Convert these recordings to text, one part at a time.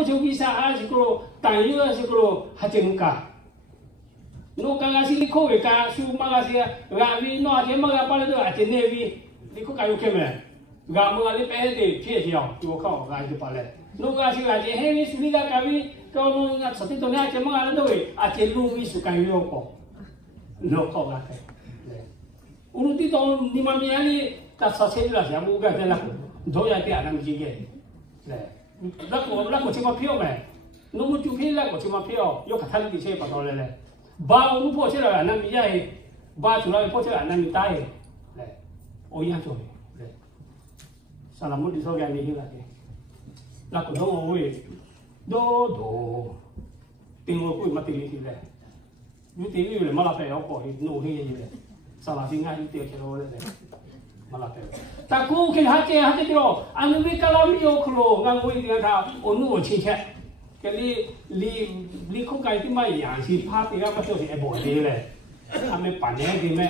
破球比赛还是个但有的是个还真假。侬刚刚是你考个假，数马个是牙位，侬阿姐马个把你都阿姐那位，你考假有看没？牙马个你白的撇掉，我靠，牙就把嘞。侬个是阿姐黑位，数你个假位，叫侬那昨天昨天阿姐马个都位，阿姐路位数干有个，侬考个。Ulu ti tong ni mami ali ta sa se la sia mu ga te la do ya te ana mi ji ge le la ko chi ma phio me no mu chu phi la ko chi ma phio yo ka thali ti se pa to le ba ulu po che la na mi ya e ba chu la po che la na mi ta e le o ya cho le sa la mu ti so ga ni hi la ke la ko do we do ting wo ku ma ti ti le yu ti yu le ma la pe yo ko no he ye le salah singa itu kero le malah pe ta ku ke hake kero anu we kalau mi yo kro ngang we dia tha onu o chi che ke li ko kai ti mai ya si pha ti ga pa so si e bo de le ame pa ne di me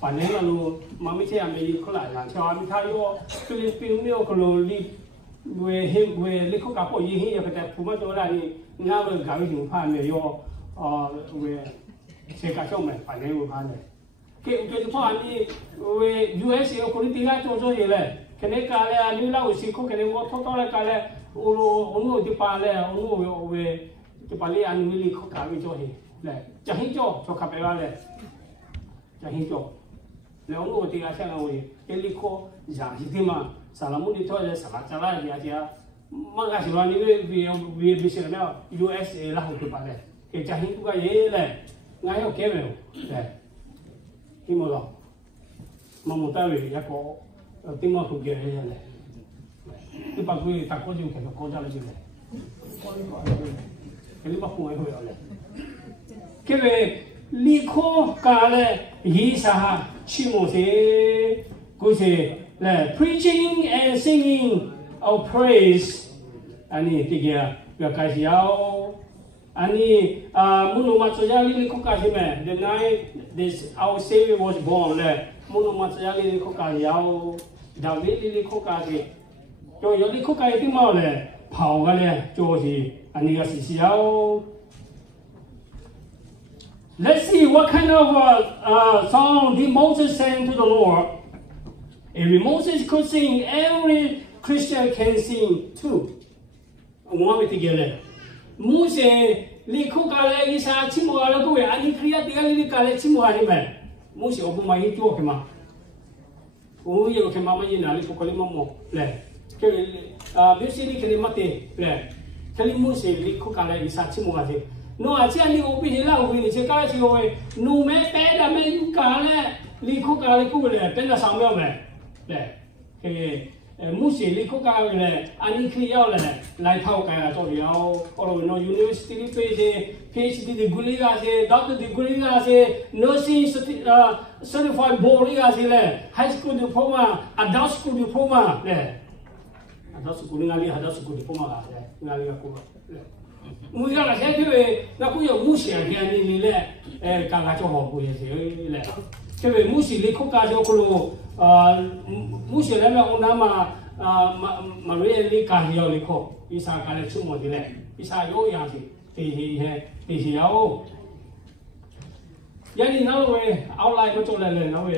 pa ne la lu ma mi che ame ko la la cha mi tha yo Philippines mi yo kro li we li ko ka po yi hi ya ka ta pu ma so la ni nga we ga wi ju pha me yo we se ka cho me pa ne wo pha ne cáiพ่อนี่เว US เอาคนที่ที่โจๆเลยแค่นี้การเลยอันนี้เราสิเขาแค่นี้ว่าท้อๆเลยการเลยonuที่ปาเลยonuเวที่ปาเลยอันนี้ลิเขาการวิโจเลยจะให้โจขับไปว่าเลยจะให้โจแล้วonuที่อาเซียนเอาเวเอลิเขาอย่างที่มาสารมุนีท้อเลยสารจะได้ยังไงมันก็สิวันนี้วิเศษแล้ว US เราที่ปาเลยแค่จะให้ก็เยอะเลยง่ายโอเคไหมเลยที่มอลมาหมดแต่เลยอยากก็ที่มอถูกเกลี่ยเลยที่ปากคุยตะโกนอยู่แค่ตะโกนจะเลยเลยแค่นี้มาคุยคุยเลยแค่เลยลิโคกาเลยยี่สาชิโมเสกุเสเลย preaching and singing of praise อันนี้ที่เกี่ยวกับการเสียอันนี้มุนมาจะลิลิโคกาใช่ไหม the night this our Savior was born เลยมุนมาจะลิลิโคกายาวดาวิดลิลิโคกาสิโจยลิโคกาที่มาเลยเผากันเลยโจสิอันนี้ก็สิเสียว let's see what kind of song did Moses sang to the Lord if Moses could sing every Christian can sing too ผมว่าไม่ติดเลยมูเสลิคุกาเลอิสาชิมวาลกุเวอันนี้ครียติกาลิกาเลชิมวาลิเมมูเสอบุมาฮิตัวขึ้นมาโอ้ยก็ขึ้นมาไม่ยินอะไรพวกเขาเรียกมั่วเลยคือมิวสิลิคลิมาเตเลยคลิมูเสลิคุกาเลอิสาชิมวาลิโน้อาเจียนี่อุปิฮิลาอุปินิเชกาชิโอเวนูเมเปดาเมยุกาเลลิคุกาเลกุเวเลยเป็นละสามเดียวไหมเลยคือมูสิลิคุกาเลยอันนี้คือเอาเลยไล่เท่ากันตัวเดียวก็เราโน้ University ไปเจ PhD ดีกุลีกาเจ Doctor ดีกุลีกาเจ Nursing Certified Board ลีกาเจเลย High School Diploma Adult School Diploma เลย Adult School งานลี Adult School Diploma เลยงานลีก็เลยมูยาละแค่ที่เราคุยกับมูสิอันนี้เลยการงานจะหอบคุยเฉยเลยแค่มูสิลิคุกาเจก็รู้มูสิแล้วเราหน้ามาเรียนลิกาเฮียวลิโคอิสาการเล่นชั่วโมงดีเลยอิสาโยอย่างสิตีเฮียวยันนี่นั่นเว้ยเอาไลน์มาโจเลยนั่นเว้ย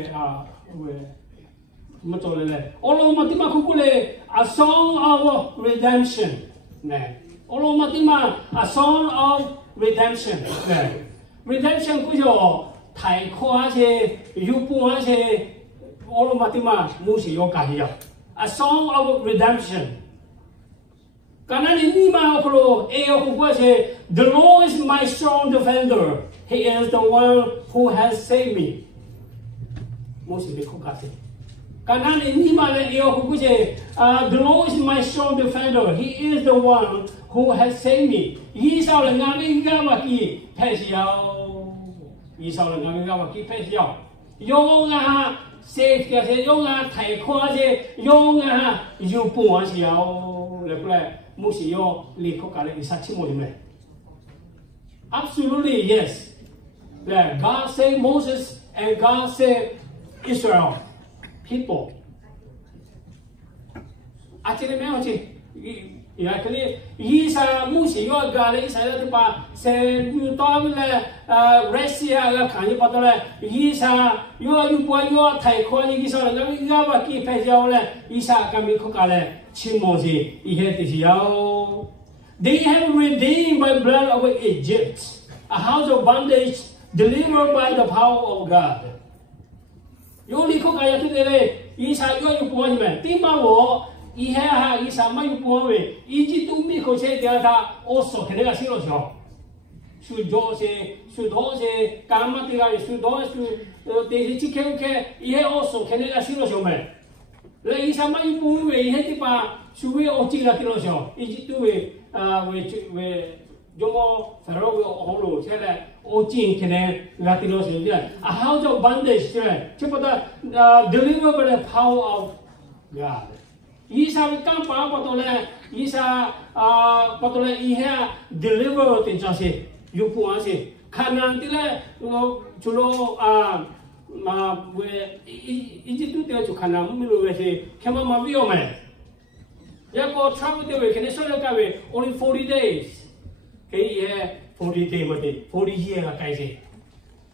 มาโจเลยโอ้โหมาที่มาคุยเลย a song of redemption เนี่ยโอ้โหมาที่มา a song of redemption เนี่ย redemption กูจะไทยข้อเชยยูปูฮะเชยโอ้โหมาที่มามูสิโยกาเฮียว a song of redemption การนั้นนี่มาโอ้โหกูว่าเชย the Lord is my strong defender He is the one who has saved me มูสิลิโคกาเชการนั้นนี่มาเลยกูว่าเชยthe Lord is my strong defender He is the one who has saved me ยี่สาวเลยงานนี้ก็ว่ากี่แพ้เสียวยี่สาวเลยงานนี้ก็ว่ากี่แพ้เสียวยงอ่ะเสียเสียยงอ่ะไทยข้อเสียยงอ่ะยูปูอ่ะเสียวเลยเพื่อมูสิโยลิโคกาเลยอิสระชิโมดิเม Absolutely yes that God saved Moses and God saved Israel people อาจจะไม่เอาจริง Ya kini isa musi yo gale isa la tipa se yu to le Russia la khani patole isa yo yu po yo thai kho ni ki so la ga ba ki phe jaw le isa ka mi kho ka le chin mo si I he ti yaw. They have redeemed by blood of Egypt, a house of bondage delivered by the power of God. Yo li kho ka ya tu le isa yo yu po ni me ti ma wo Iha isa mai puwe iji tu mi ko se dia ta oso kene ga silo so su do se kama tira su te ji ke ihe oso kene ga silo so me le isa mai puwe ihe ti pa su we o ti la tiro so iji tu we jomo faro we o lo se le o ti kene ga tiro so dia a house of bondage che pata delivered by the power of God. Isa kan pa patole isa patole iha deliver te jase yupu ase kanan tile chulo ma we ijitu te chu kanan mi lo we se kema ma bio me ya ko travel te we kene so ka we only 40 days ke ye 40 day mate 40 year ka kai se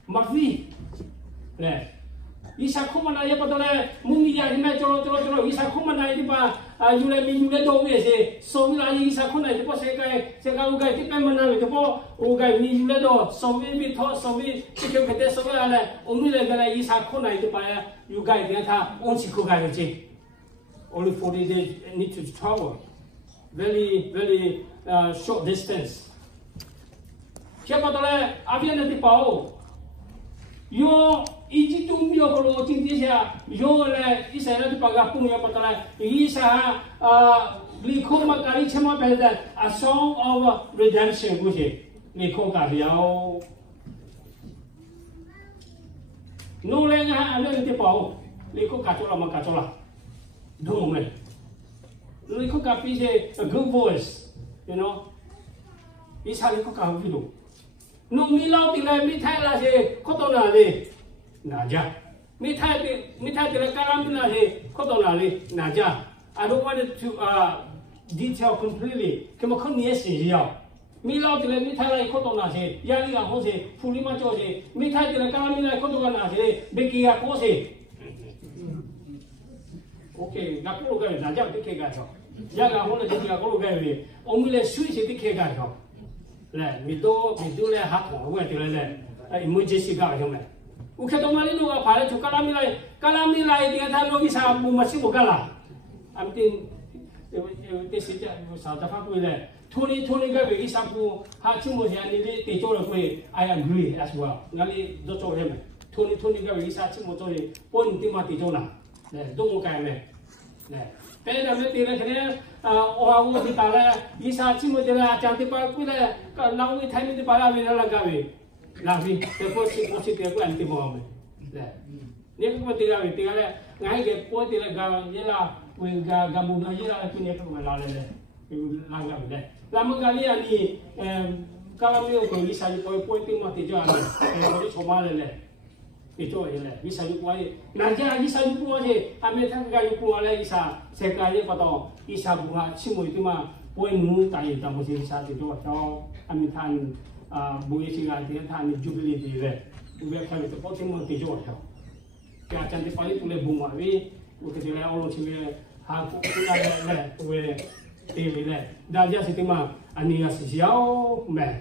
ma vi le Isa kumana ya patole mumi ya hina choro isa kumana di pa yule mi yule do we se so mi la isa kuna di po se ka u ga ti pe mana di po u ga mi yule do so mi tho so mi ti ke kete so la le o mi le ga isa kuna di pa ya you ga di ta on chi ku ga ji only 40 days need to travel very short distance che patole avviene di pa o yo iji tu mio ko ting ti sia yo le isa na tu paga pung ya patala isa li ko ma kari chama pe da a song of redemption ku je ni ko ka yao no le nga ale ti pao li ko ka chola ma ka chola do me li ko ka pi je a good voice you know isa li ko ka vi do no mi lao ti le mi thai la je ko to na le Naja, mithai tele karamina he kotonali naja. I don't want it to detail completely. Kemo kon niesi yao. Milo tele mithai kotona he yali ga hose fulima choje. Mithai tele karamina kotona he bekia kose. Okay, nakulu ga naja dikhe ga cho. Yaga hone dikhe ko ga we. Omile sui se dikhe ga cho. Le mi do le ha ko we tele le. Emergency ga cho me. Uke to mali no ga pare chu kalami lai dia tha no bisa bu masi bo gala amtin te se ja sa ta fa ku le thoni ga be isa bu ha chu mo ya ni le te cho lo ku I agree as well ngali do cho he me thoni ga be isa chu mo cho ye pon ti ma ti cho na le do mo kai me le pe da me ti le khne o ha wo ti ta le isa chu mo de la cha ti pa ku le ka na wi thai mi ti pa la be la ga be la vi te posi te ku anti mo me le ni ko ti la vi ti le ngai ke po ti le ga ye la we ga mu na ye la ku ni ko ma la le la ga le la mo ga li ani ka la mi ko ni sa ni ko po ti mo ti jo ala ko ni choma le ti jo ye le ni sa ni ko ye na ja ni sa ni ko ye a me tha ga yu ko le isa se ka ye pa to isa bu ha chi mo ti ma po mu ta ye ta mo si sa ti jo cho a mi than buổi chiều ngày thì tham gia jubilee thì về về khai thì có thêm một tí rồi theo cái chân thì phải tụi bùng mà vì tụi thì là ông chỉ về hàng cũng là này về thì về này đại gia thì mà anh ấy là giáo mẹ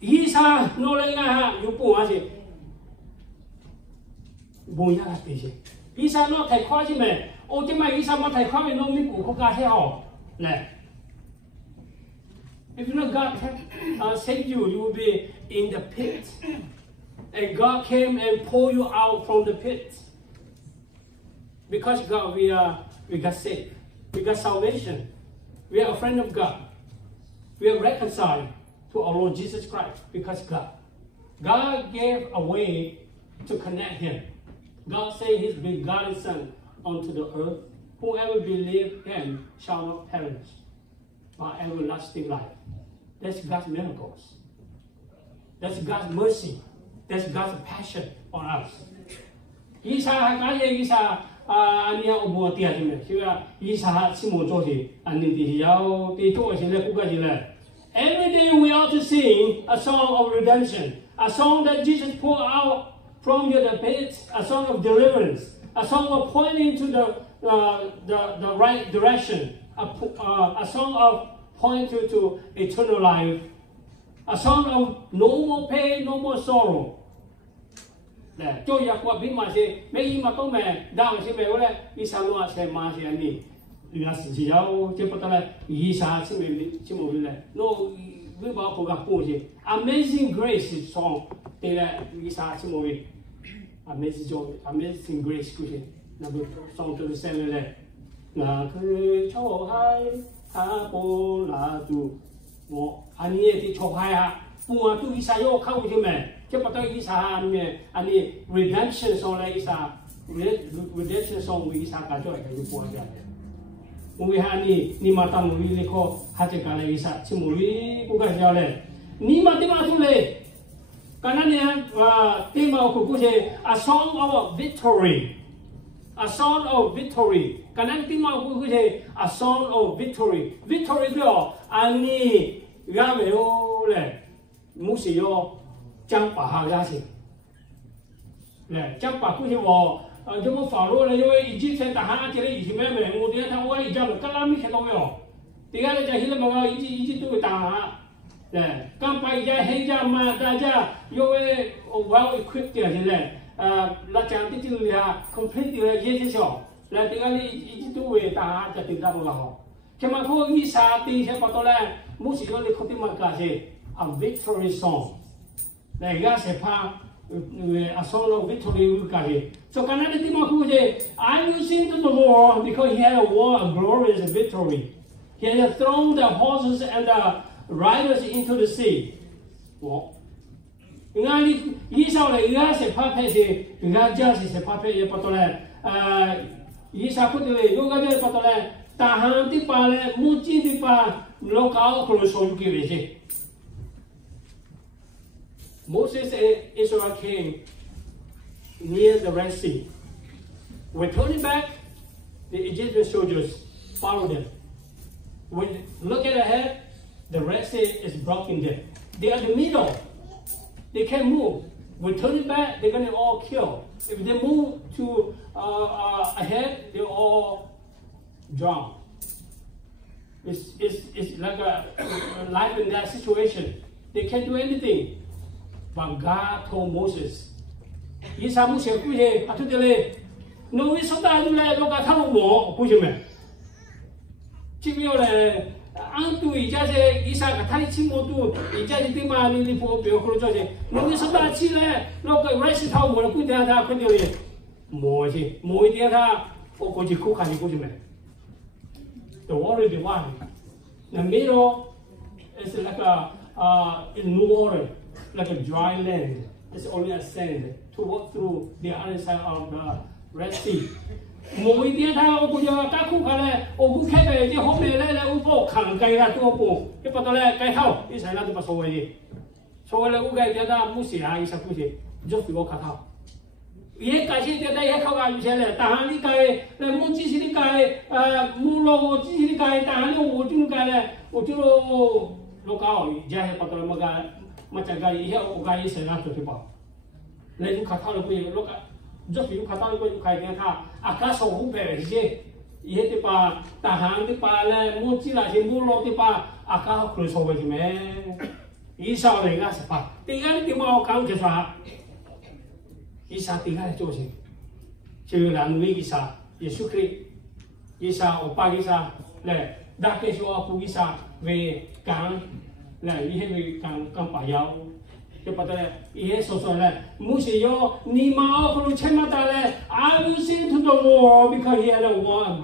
isa nó lại là yêu bùng à gì bùng ya là tí gì isa nó thay khoa gì mẹ ô chứ mà isa mà thay khoa thì nó mới cũng có cả thế hả này. If you know God saved you, you will be in the pit. And God came and pulled you out from the pit. Because God, we got saved. We got salvation. We are a friend of God. We are reconciled to our Lord Jesus Christ because God gave a way to connect him. God sent his begotten Son onto the earth. Whoever believes him shall not perish, but everlasting life. That's God's miracles. That's God's mercy. That's God's passion on us. Isa anh em ở bùa tiền thì mình chứ ý xã chỉ muốn cho thì anh em thì giáo thì chỗ thì là cũng cái gì là every day we ought to sing a song of redemption, a song that Jesus poured out from the pit, a song of deliverance, a song of pointing to the right direction, a song of pointing to eternal life, a song of no more pain, no more sorrow. Nè, cho ya qua biết mà gì, mấy mà tôi mẹ đau thì mẹ nói đi sao nó sẽ mà gì anh đi, đi là chỉ giáo chỉ bắt đầu đi sao chỉ mẹ chỉ một cái nó với bảo phụ gặp phụ gì, Amazing Grace song, thì là đi sao chỉ một cái Amazing Grace cái gì, là một song cho nó xem này, là cứ cho hai bộ là tu, anh ấy thì cho hai phụ tu đi sao yo không thì mẹ. Chứ bắt đầu isa anh redemption song là isa redemption song với isa cả cho cái gì qua vậy. Mùi anh ni mà ta mùi đi có hát cái là isa chứ mùi cũng cái gì vậy. Ni mà tìm ăn thôi. Cái này tìm ăn cũng cái a song of victory, a song of victory. Cái này tìm ăn cũng cái a song of victory. Victory đó anh ra về rồi, muốn gì đó. Chẳng bà hàng ra gì, nè chẳng bà cũng hiểu cho một pháo lô này, cho Egypt sẽ ta hàng chỉ là Egypt mấy mấy một tiếng thằng quay Egypt cái làm gì đâu vậy, thì cái này chỉ là mà Egypt tôi ta hàng, nè các bài giải hay ra mà ta ra, cho well equipped như thế này, là chẳng tí chữ là complete là gì thế sao, là thì cái này Egypt tôi ta hàngจะติดตามเราแค่มาพูดอีสานตีใช่ปะตัวแรกมุสิโยเลยเขาที่มันกาเซ a victory song này ra sẽ pha a song of victory cái gì, so cái này thì mà cũng vậy, I will sing to the Lord because He had a war, a glorious victory. He had thrown the horses and the riders into the sea. Ngay đi, ý sao lại ra sẽ pha phải gì, ra ra sẽ pha phải gì, bắt đầu là ý sao cũng được, lúc cái này bắt đầu là ta hàng thì pa là mua chi thì pa, lúc cao cũng số cái gì. Moses and Israel came near the Red Sea. When turning back, the Egyptian soldiers followed them. When looking ahead, the Red Sea is blocking them. They are in the middle. They can't move. When turning back, they're going to all kill. If they move to ahead, they all drown. It's like a life in that situation. They can't do anything. But God told Moses, Isa mu sẽ quy hệ, à thôi đi, nếu như chúng ta như là nó cả thằng bộ, quy gì mà, chỉ biết là anh tuổi cha sẽ Isa cả thằng chim một tuổi, cha thì tìm mà đi phố biểu không cho gì, nếu như chúng ta chỉ là nó cái rice thau một là quy định ta quy định gì, mỗi tiếng ta có chỉ khu khai quy gì mà, the water is one, the middle is like in new water. Like a dry land, it's only a sand to walk through the other side of the Red Sea. Mỗi tiếng thao bây giờ các khu cái này, cũng khai về cái hôm nay là bộ khẳng cây là tôi bộ, cái bắt đầu là cây thao, cái sai là tôi bắt số gì, số là cũng cái ta muốn xả hay sao cũng gì, just to walk thao. Ye cái gì thì đây không ai biết là ta đi cái là muốn chỉ đi cái, muốn lo chỉ đi cái, ta đi ô chung cái là, ô chung lo cao, giờ bắt đầu mà cái macam gaya ia gaya senat tu tiba. Lain kata lu pun loka, just you kata lu pun kaya dia kata, akas sohu pergi, ia tiba tahan tiba le, muci lah si mulo tiba, akas kerus sohu je me. Isa lagi lah sepat. Tinggal tiba orang kesah. Isa tinggal tu sih. Jangan nui Isa, Yesus Kristus, Isa opa Isa, le, dah kesah aku Isa về cang. Là ý hệ càng phải giáo cho bắt đầu là ý hệ số số là muốn sử dụng ni máu không chém mà ta là I will sing to the Lord because He had a war,